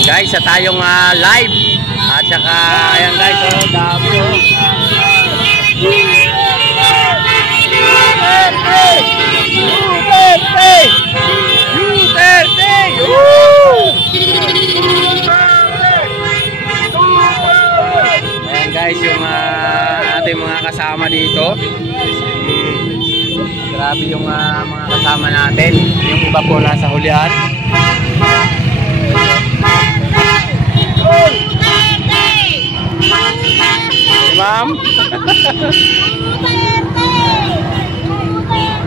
Ayan guys, sa tayong live. At saka, ayan guys, oh, dami oh. Ayan guys, yung ating mga kasama dito. Grabe yung mga kasama natin. Yung iba po nasa hulihan. Si ma'am.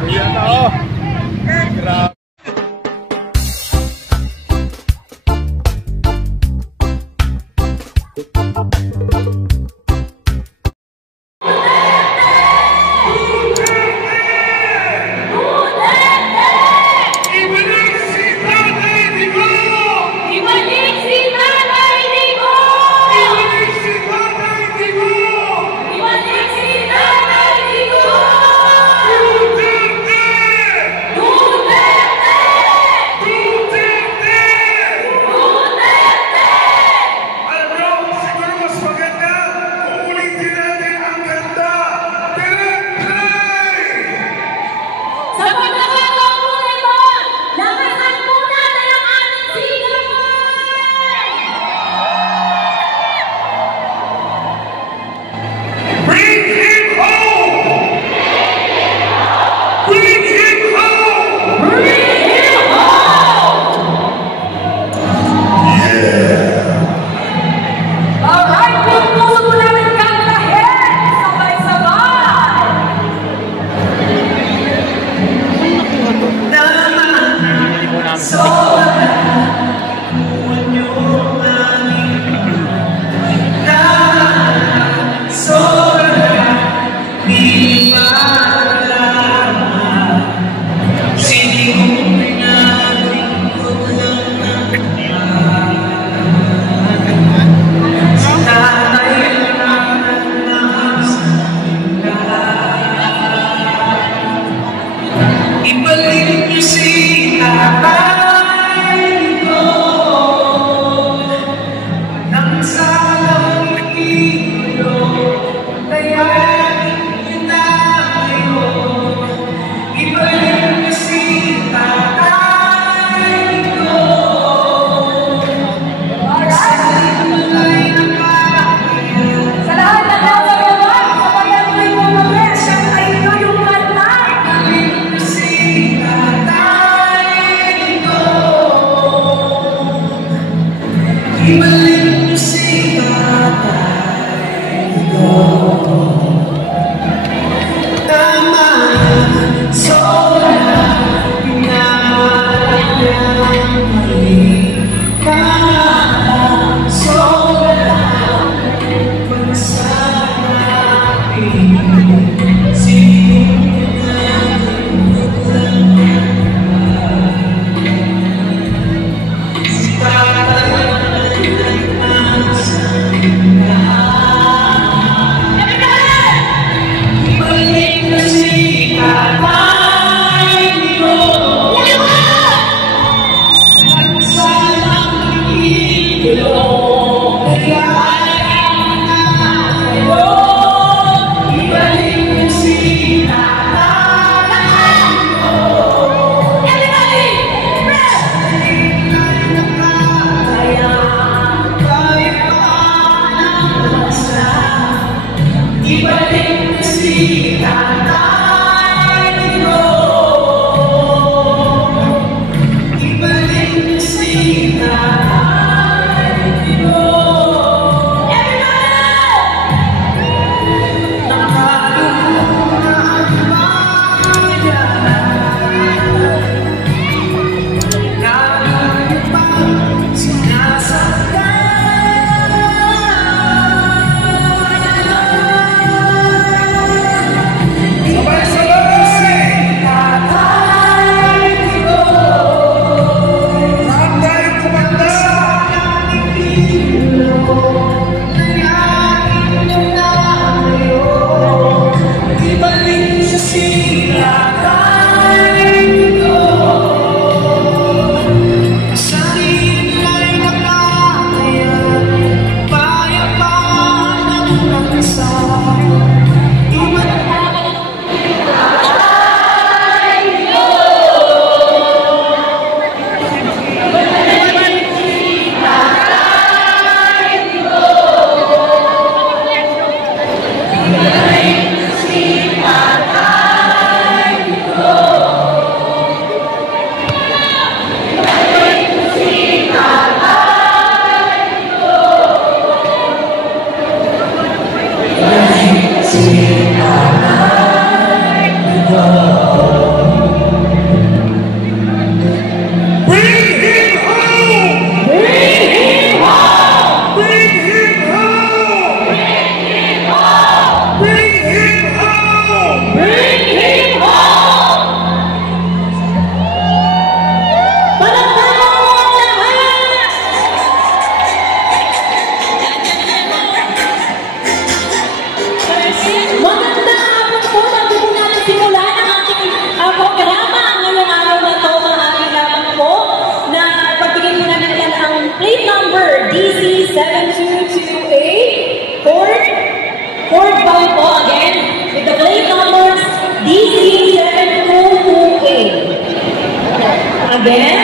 Yan na oh. Grabe. plate number DC7228, Ford Bangko again, with the plate numbers DC7228. Again,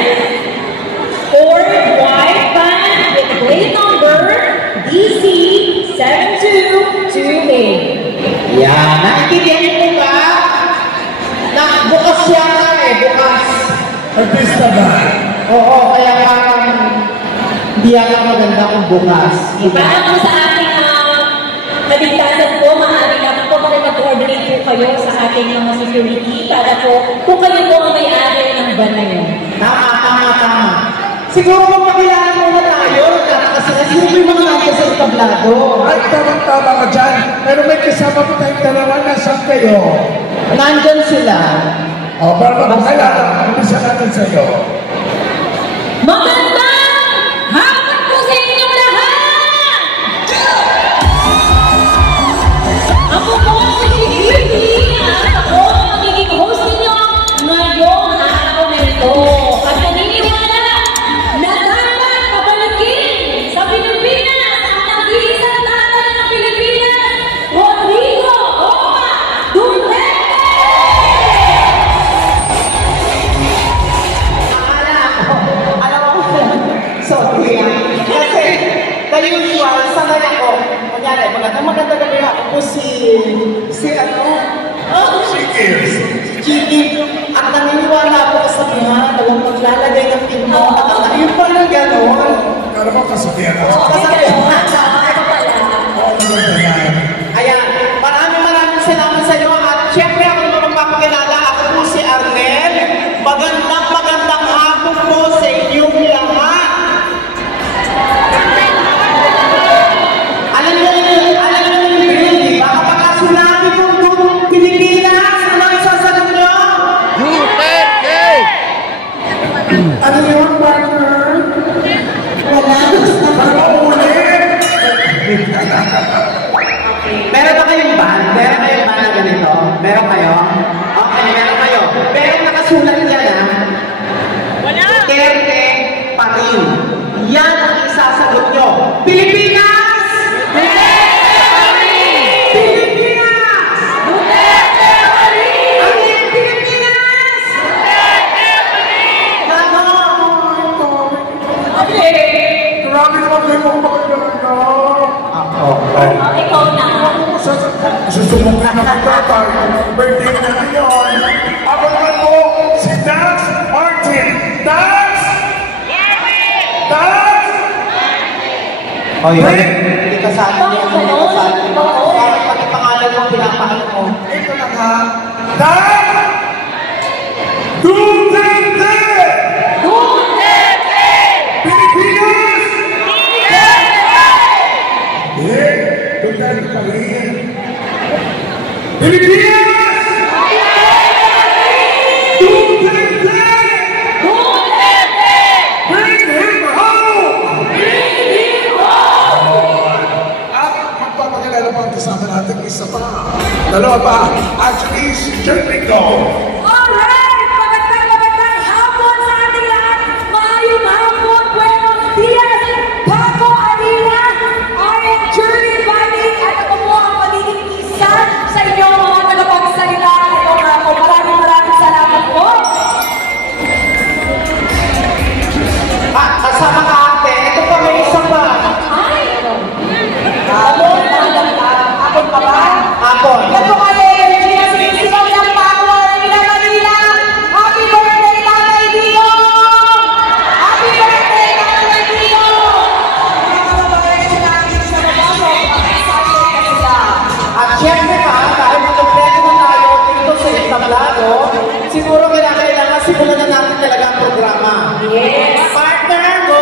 Ford white van with the plate number DC7228. Yan, nakikinig mo ba? Bukas yata bukas. Artista ba? Oo, kaya parang hindi yata maganda kung bukas. Para po sa ating kaligtasan po, maaari na po makipag-coordinate po kayo sa ating mga security para po kung kayo po ang may-ari ng van na yun. Tama. Siguro magpakilala muna tayo. Kasi sino yung mga nasa sa entablado? Ay, tamang-tama ka dyan. Pero may kasama po tayong dalawa. Nasaan kayo? Nandyan sila. O, para magpakilala. Umpisa natin sa'yo. Magandang hapon po sa inyong lahat! Ako po si Vicky at ako ang magiging host ninyo ngayong araw na ito. At naniniwala na dapat pabalikin sa Pilipinas ang nag-iisang tatay ng Pilipinas, Rodrigo Oma Duterte! Alam mo, sorry kasi, the usual, sanay ako. Kunyari, maganda gabi ako po si Chiki. At naniniwala ako sa mga talang maglalagay ng pinto. Yun pa lang gano'n. Kala mo kasabihan ka. Ayan, maraming salamat sa iyo. At syempre ako naman magpapakilala. Ako po si Arnel. Magandang hapon po sa inyong lahat. Alam niyo yung drill, di ba? Kapag sinabi ko itong Pilipinas, ano ang sasagot niyo? Duterte! Ano yun, partner? Wala. Ulit! Meron ba kayong band? Meron kayong band na ganito? Meron kayo? Okay, meron kayo. Pero nakasulat yan, Duterte pa rin. Yan ang isasagot nyo. Pilipinas! Duterte pa rin! Pilipinas! Duterte pa rin! Ano yan, Pilipinas? Duterte pa rin! Okay. Grabe naman kayo mong pakilala. Ikaw na. Susumukin na kita tayo. Birthday na ngayon. Ako naman po, si Dax Martin. Dax! Dax! Oh, yun. Hindi ka sa atin yan. Hindi ka sa atin. Parang pati pangalan mo, pinapahal mo. Ito na nga. Dax! Duterte! Duterte! Pilipinas! Duterte! Duterte pa rin. Pilipinas! Duterte! Duterte! Bring him home! Bring him home! At magpapakilala pa ang kasama natin isa pa. Dalawa pa. Actually, si Jericho. Alright! Magandang hapon sa ating lahat! Maayong hapon! Buenos dias! Paco Arena! I am Jerry Bani at ako po ang magiging isa sa inyong mga tagapagsalita ngayong hapon. Maraming salamat po! Kasama ka ate. Ito pa may isa pa. Ay! Hapon pa ba? Hapon. Ito po kayo, Regina Sinisigaw ng Paco Arena, Manila! Happy birthday, Tatay Dio! Happy birthday, Tatay Dio! At syempre pa, dahil magkumpleto na tayo dito sa entablado, siguro kailangan simulan na natin talaga ang programa. Yes! Partner, go!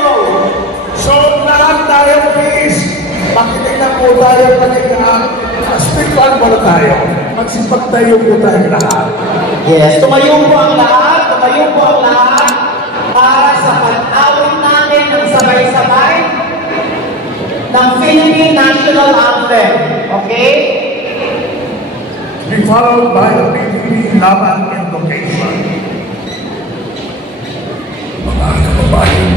So, lahat tayo, please. Makinig na po tayo kanina. Spiritual muna tayo. Magsipag tayo po tayo lahat. Yes, tumayo po ang lahat para sa pag-awit natin ng sabay-sabay ng Philippine National Anthem. Okay? Be followed by the PTV Laban Invocation. Mga kababayan